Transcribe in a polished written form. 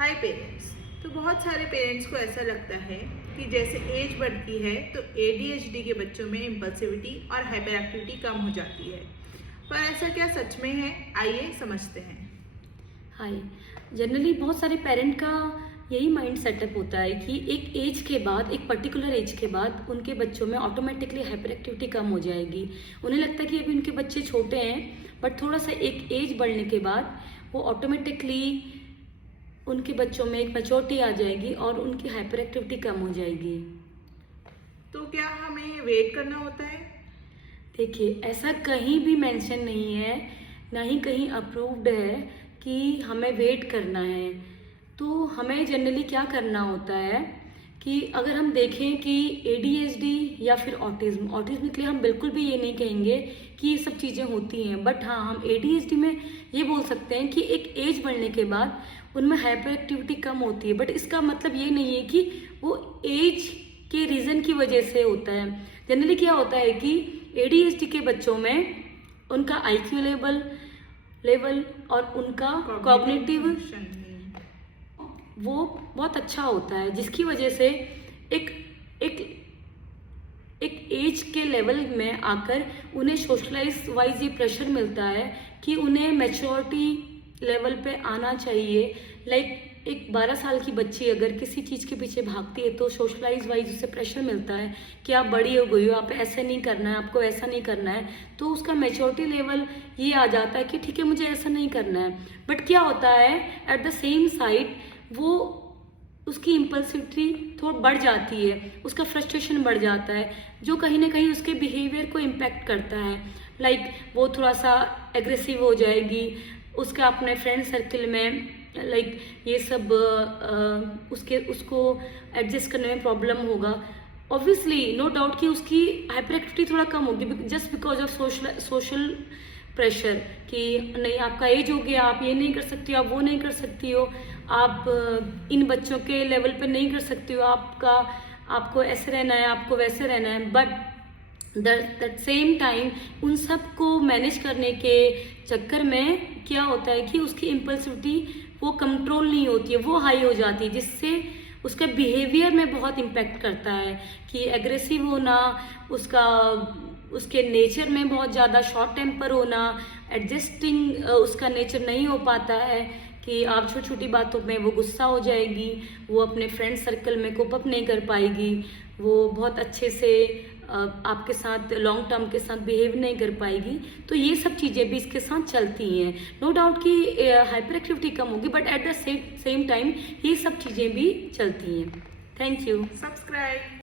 हाय parents. तो बहुत सारे पेरेंट्स को ऐसा लगता है कि जैसे एज बढ़ती है तो ADHD के बच्चों में इम्पल्सिविटी और हाइपर एक्टिविटी कम हो जाती है, पर ऐसा क्या सच में है? आइए समझते हैं। हाय। जनरली बहुत सारे पेरेंट का यही माइंड सेटअप होता है कि एक एज के बाद, एक पर्टिकुलर एज के बाद उनके बच्चों में ऑटोमेटिकली हाइपर एक्टिविटी कम हो जाएगी। उन्हें लगता है कि अभी उनके बच्चे छोटे हैं, बट थोड़ा सा एक एज बढ़ने के बाद वो ऑटोमेटिकली उनके बच्चों में एक मैच्योरिटी आ जाएगी और उनकी हाइपर एक्टिविटी कम हो जाएगी। तो क्या हमें वेट करना होता है? देखिए, ऐसा कहीं भी मेंशन नहीं है, ना ही कहीं अप्रूव्ड है कि हमें वेट करना है। तो हमें जनरली क्या करना होता है कि अगर हम देखें कि ADHD या फिर ऑटिज्म के लिए हम बिल्कुल भी ये नहीं कहेंगे कि ये सब चीज़ें होती हैं, बट हाँ, हम ADHD में ये बोल सकते हैं कि एक एज बढ़ने के बाद उनमें हाइपर एक्टिविटी कम होती है, बट इसका मतलब ये नहीं है कि वो एज के रीज़न की वजह से होता है। जनरली क्या होता है कि ADHD के बच्चों में उनका IQ लेवल और उनका कॉग्निटिव वो बहुत अच्छा होता है, जिसकी वजह से एक एक एक एज के लेवल में आकर उन्हें सोशलाइज वाइज ये प्रेशर मिलता है कि उन्हें मैच्योरिटी लेवल पे आना चाहिए। लाइक एक 12 साल की बच्ची अगर किसी चीज़ के पीछे भागती है तो सोशलाइज वाइज उसे प्रेशर मिलता है कि आप बड़ी हो गई हो, आप ऐसे नहीं करना है, आपको ऐसा नहीं करना है। तो उसका मैच्योरिटी लेवल ये आ जाता है कि ठीक है, मुझे ऐसा नहीं करना है। बट क्या होता है, एट द सेम साइड वो उसकी इम्पल्सिविटी थोड़ा बढ़ जाती है, उसका फ्रस्ट्रेशन बढ़ जाता है, जो कहीं ना कहीं उसके बिहेवियर को इम्पैक्ट करता है। लाइक वो थोड़ा सा एग्रेसिव हो जाएगी, उसका अपने फ्रेंड सर्किल में लाइक ये सब उसको एडजस्ट करने में प्रॉब्लम होगा। ऑब्वियसली नो डाउट कि उसकी हाइपर एक्टिविटी थोड़ा कम होगी, just because of social pressure कि नहीं, आपका एज हो गया, आप ये नहीं कर सकती हो, आप वो नहीं कर सकती हो, आप इन बच्चों के लेवल पे नहीं कर सकती हो, आपको ऐसे रहना है, आपको वैसे रहना है। बट दैट सेम टाइम उन सब को मैनेज करने के चक्कर में क्या होता है कि उसकी इम्पल्सिविटी वो कंट्रोल नहीं होती है, वो हाई हो जाती है, जिससे उसके बिहेवियर में बहुत इम्पैक्ट करता है कि एग्रेसिव होना, उसके नेचर में बहुत ज़्यादा शॉर्ट टेम्पर होना, एडजस्टिंग उसका नेचर नहीं हो पाता है कि आप छोटी छोटी बातों में वो गुस्सा हो जाएगी, वो अपने फ्रेंड सर्कल में कोप अप नहीं कर पाएगी, वो बहुत अच्छे से आपके साथ लॉन्ग टर्म के साथ बिहेव नहीं कर पाएगी। तो ये सब चीज़ें भी इसके साथ चलती हैं। नो डाउट कि हाइपर एक्टिविटी कम होगी, but at the same time ये सब चीज़ें भी चलती हैं। Thank you. सब्सक्राइब।